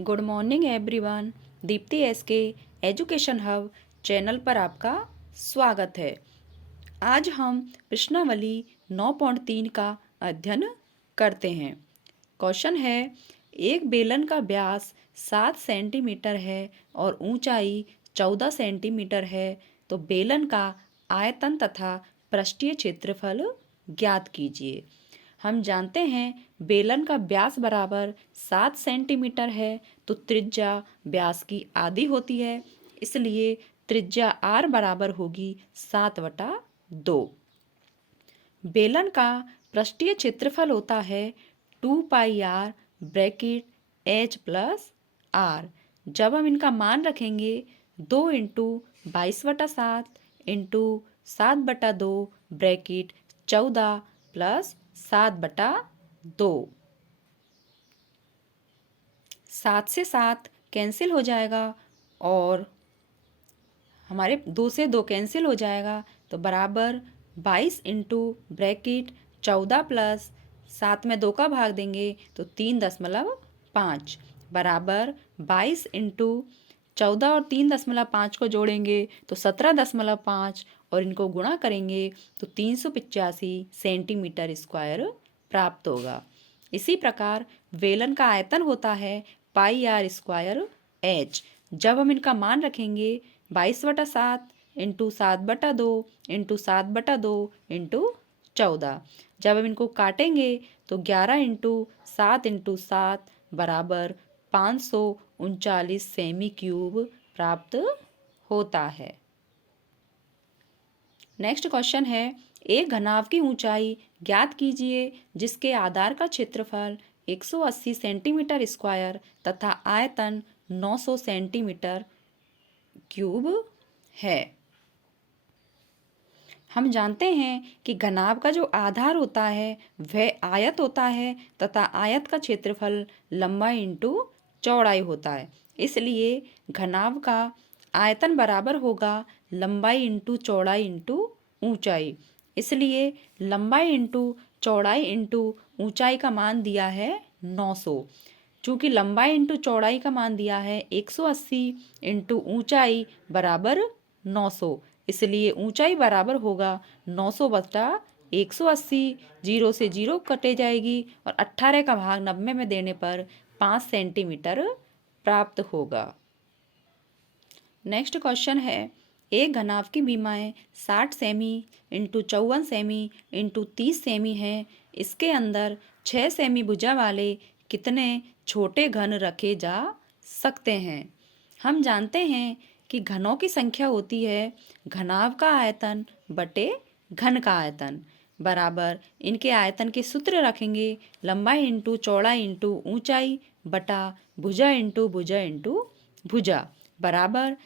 Good morning everyone. Deepti S के education hub channel पर आपका स्वागत है। आज हम प्रश्नावली 9.3 का अध्ययन करते हैं। क्वेश्चन है, एक बेलन का व्यास 7 सेंटीमीटर है और ऊंचाई 14 सेंटीमीटर है, तो बेलन का आयतन तथा पृष्ठीय क्षेत्रफल ज्ञात कीजिए। हम जानते हैं बेलन का व्यास बराबर 7 सेंटीमीटर है, तो त्रिज्या व्यास की आधी होती है, इसलिए त्रिज्या r बराबर होगी 7/2। बेलन का पृष्ठीय क्षेत्रफल होता है 2πr bracket h plus r। जब हम इनका मान रखेंगे 2 इंटू 22/7 इंटू 7/2 ब्रैकेट 14 प्लस 7/2। 7 से 7 कैंसिल हो जाएगा और हमारे 2 से 2 कैंसिल हो जाएगा, तो बराबर 22 इंटू ब्रैकेट 14 प्लस 7 में 2 का भाग देंगे तो 3.5 बराबर 22 इंटू 14 और 3.5 को जोड़ेंगे तो 17.5 और इनको गुणा करेंगे तो 385 सेंटीमीटर स्क्वायर प्राप्त होगा। इसी प्रकार बेलन का आयतन होता है πr स्क्वायर h। जब हम इनका मान रखेंगे 22/7 इंटू 7/2 इंटू 7/2 इंटू 14। जब हम इनको काटेंगे तो 11 इंटू 7 इंटू 7 बराबर 539 सेमी क्यूब प्राप्त होता है। नेक्स्ट क्वेश्चन है, एक घनाभ की ऊंचाई ज्ञात कीजिए जिसके आधार का क्षेत्रफल 180 सेंटीमीटर स्क्वायर तथा आयतन 900 सेंटीमीटर क्यूब है। हम जानते हैं कि घनाभ का जो आधार होता है वह आयत होता है तथा आयत का क्षेत्रफल लंबाई इंटू चौड़ाई होता है, इसलिए घनाभ का आयतन बराबर होगा लंबाई इंटू चौड़ाई इंटू ऊंचाई। इसलिए लंबाई इंटू चौड़ाई इंटू ऊंचाई का मान दिया है 900। चूँकि लंबाई इंटू चौड़ाई का मान दिया है 180 इंटू ऊंचाई बराबर 900, इसलिए ऊंचाई बराबर होगा 900/180। 0 से 0 कटे जाएगी और 18 का भाग 90 में देने पर 5 सेंटीमीटर प्राप्त होगा। नेक्स्ट क्वेश्चन है, एक घनाभ की बीमाएँ 60 semi into 54 semi into 30 semi है। इसके अंदर 6 सेमी भुजा वाले कितने छोटे घन रखे जा सकते हैं। हम जानते हैं कि घनों की संख्या होती है घनाभ का आयतन बटे घन का आयतन बराबर इनके आयतन के सूत्र रखेंगे लंबाई इंटू चौड़ाई इंटू ऊंचाई बटा भुजा इंटू भुजा इंटू भुजा बराबर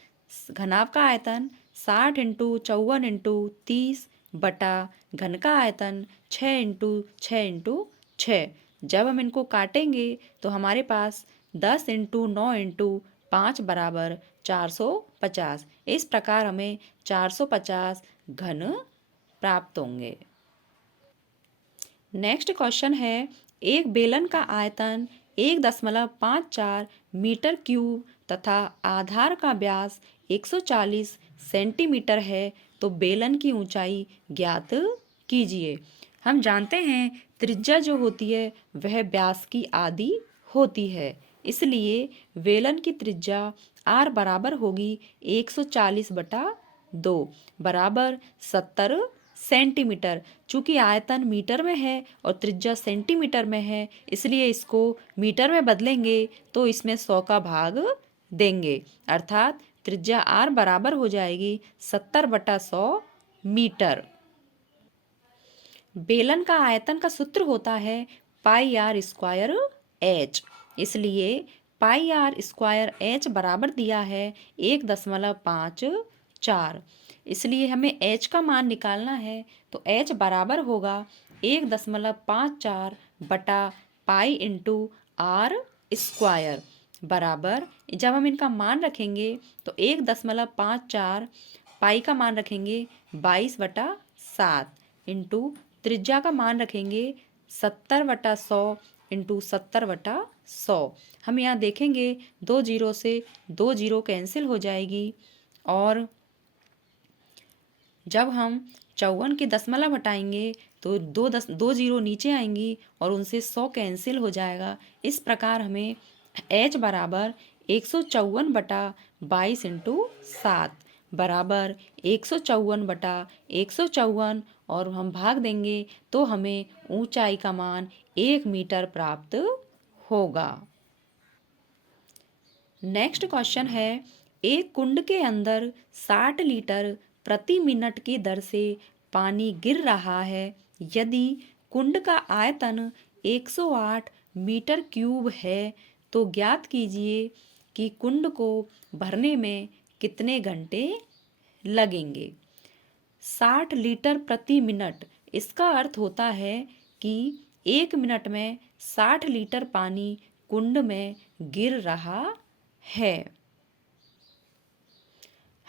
घनाभ का आयतन 60 इंटू 54 इंटू 30 बटा घन का आयतन 6 इंटू 6 इंटू 6। जब हम इनको काटेंगे तो हमारे पास 10 इंटू 9 इंटू 5 बराबर 450। इस प्रकार हमें 450 घन प्राप्त होंगे। नेक्स्ट क्वेश्चन है, एक बेलन का आयतन 1.54 मीटर क्यूब तथा आधार का व्यास 140 सेंटीमीटर है, तो बेलन की ऊंचाई ज्ञात कीजिए। हम जानते हैं त्रिज्या जो होती है वह व्यास की आधी होती है, इसलिए बेलन की त्रिज्या r बराबर होगी 140/2 बराबर 70 सेंटीमीटर। चूँकि आयतन मीटर में है और त्रिज्या सेंटीमीटर में है, इसलिए इसको मीटर में बदलेंगे तो इसमें 100 का भाग देंगे, अर्थात त्रिज्या r बराबर हो जाएगी 70/100 मीटर। बेलन का आयतन का सूत्र होता है πr स्क्वायर h, इसलिए πr स्क्वायर h बराबर दिया है 1.54। इसलिए हमें h का मान निकालना है, तो h बराबर होगा 1.54 बटा पाई इंटू आर स्क्वायर बराबर, जब हम इनका मान रखेंगे तो 1.54 पाई का मान रखेंगे 22/7 इंटू त्रिज्या का मान रखेंगे 70/100 इंटू 70/100। हम यहाँ देखेंगे 2 जीरो से 2 जीरो कैंसिल हो जाएगी और जब हम 54 के दशमलव हटाएंगे तो 2 जीरो नीचे आएंगी और उनसे 100 कैंसिल हो जाएगा। इस प्रकार हमें h बराबर 154/22 इंटू 7 बराबर 154/154 और हम भाग देंगे तो हमें ऊंचाई का मान 1 मीटर प्राप्त होगा। नेक्स्ट क्वेश्चन है, एक कुंड के अंदर 60 लीटर प्रति मिनट की दर से पानी गिर रहा है। यदि कुंड का आयतन 108 मीटर क्यूब है तो ज्ञात कीजिए कि कुंड को भरने में कितने घंटे लगेंगे। 60 लीटर प्रति मिनट, इसका अर्थ होता है कि 1 मिनट में 60 लीटर पानी कुंड में गिर रहा है।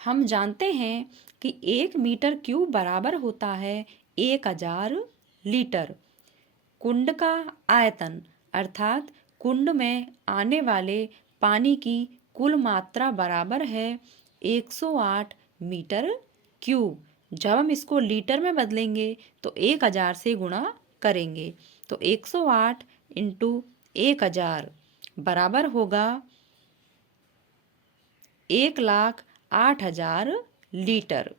हम जानते हैं कि 1 मीटर क्यूब बराबर होता है 1000 लीटर। कुंड का आयतन अर्थात कुंड में आने वाले पानी की कुल मात्रा बराबर है 108 मीटर क्यूब। जब हम इसको लीटर में बदलेंगे तो 1000 से गुणा करेंगे तो 108 इंटू 1000 बराबर होगा 1,08,000 लीटर।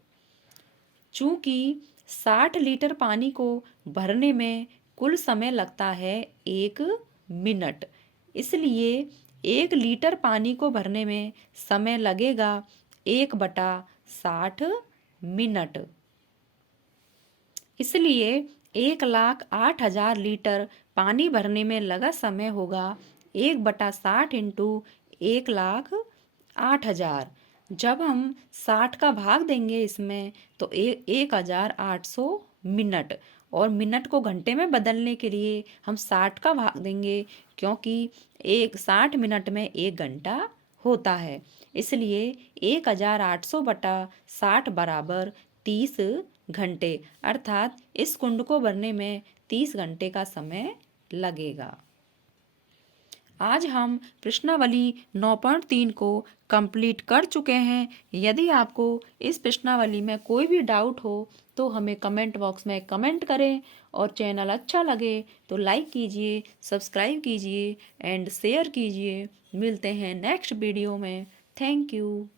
चूंकि 60 लीटर पानी को भरने में कुल समय लगता है 1 मिनट, इसलिए 1 लीटर पानी को भरने में समय लगेगा 1/60 मिनट। इसलिए 1,08,000 लीटर पानी भरने में लगा समय होगा 1/60 इंटू 1,08,000। जब हम 60 का भाग देंगे इसमें तो 1,800 मिनट, और मिनट को घंटे में बदलने के लिए हम 60 का भाग देंगे क्योंकि 60 मिनट में 1 घंटा होता है। इसलिए 1,800/60 बराबर 30 घंटे, अर्थात इस कुंड को भरने में 30 घंटे का समय लगेगा। आज हम प्रश्नावली 9.3 को कंप्लीट कर चुके हैं। यदि आपको इस प्रश्नावली में कोई भी डाउट हो तो हमें कमेंट बॉक्स में कमेंट करें, और चैनल अच्छा लगे तो लाइक कीजिए, सब्सक्राइब कीजिए एंड शेयर कीजिए। मिलते हैं नेक्स्ट वीडियो में। Thank you.